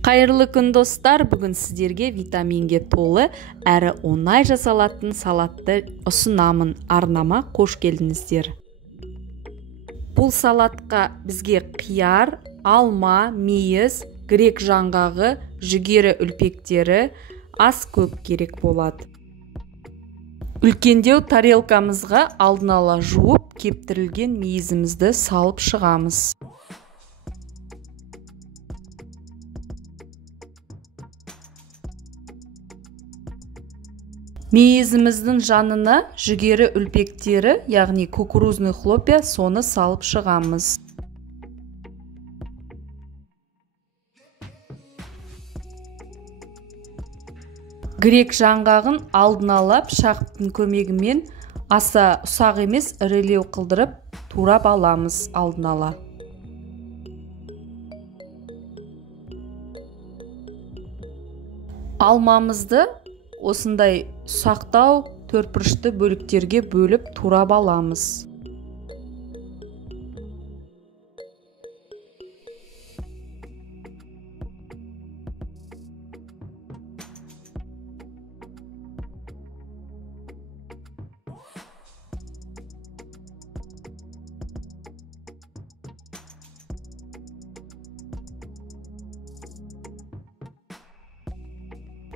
Қайырлы күн достар, бүгін сіздерге витаминге толы әрі оңай жасалатын салатты ұсынамын. Арнама қош келдіңіздер. Бұл салатқа бізге қияр, алма, мейіз, грек жаңғағы, жүгері үлпектері, ас көп керек болады. Үлкендеу тарелкамызға алдын ала жуып, кептірілген мейізімізді салып шығамыз. Мейізіміздің жанына жүгері үлпектері, яғни кукурузный хлопья, соны салып шығамыз. Грек жаңғағын алдын ала пышақтың көмегімен аса ұсақ емес ірілеу қылдырып турап аламыз алдын ала. Алмамызды осындай ұсақтау төртбұрышты бөліктерге бөліп турап аламыз.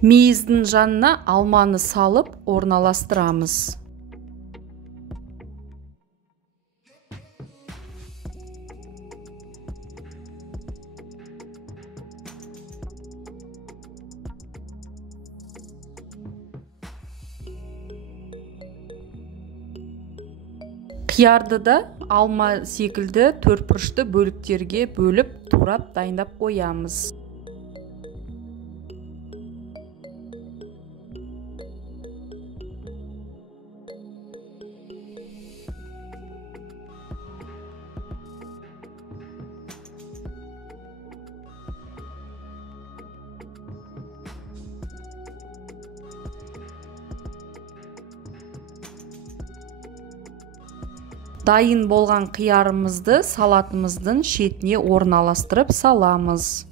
Мейіздің жанына алманы салып орналастырамыз. Қиярды да алма секілді төртбұрышты бөліктерге бөліп турап дайындап қоямыз. Дайын болған қиярымызды салатымыздың шетіне орналастырып саламыз.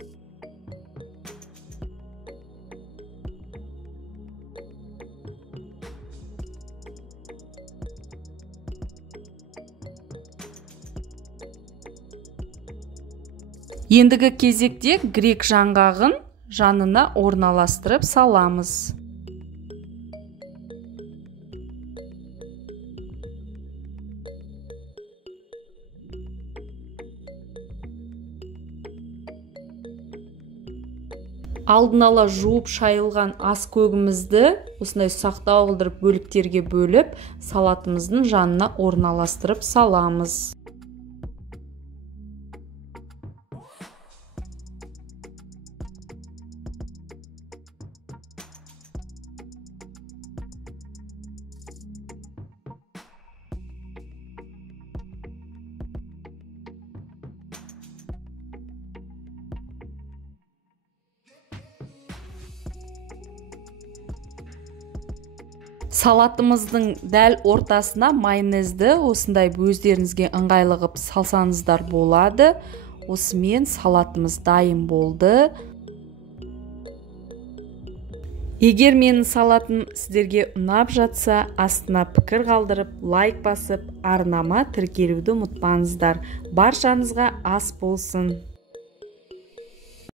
Ендігі кезекте грек жаңғағын жанына орналастырып саламыз. Алдын ала жуып шайылған ас көгімізді осындай ұсақтау қылдырып бөліктерге бөліп, салатымыздың жанына орналастырып саламыз. Салатымыздың дәл ортасына майонезді осындай өздеріңізге ыңғайлы қылып салсаңыздар болады. Осымен салатымыз дайын болды. Егер менің салатым сіздерге ұнап жатса, астына пікір қалдырып, лайк басып, арнама тіркелуді ұмытпаңыздар. Баршаңызға ас болсын.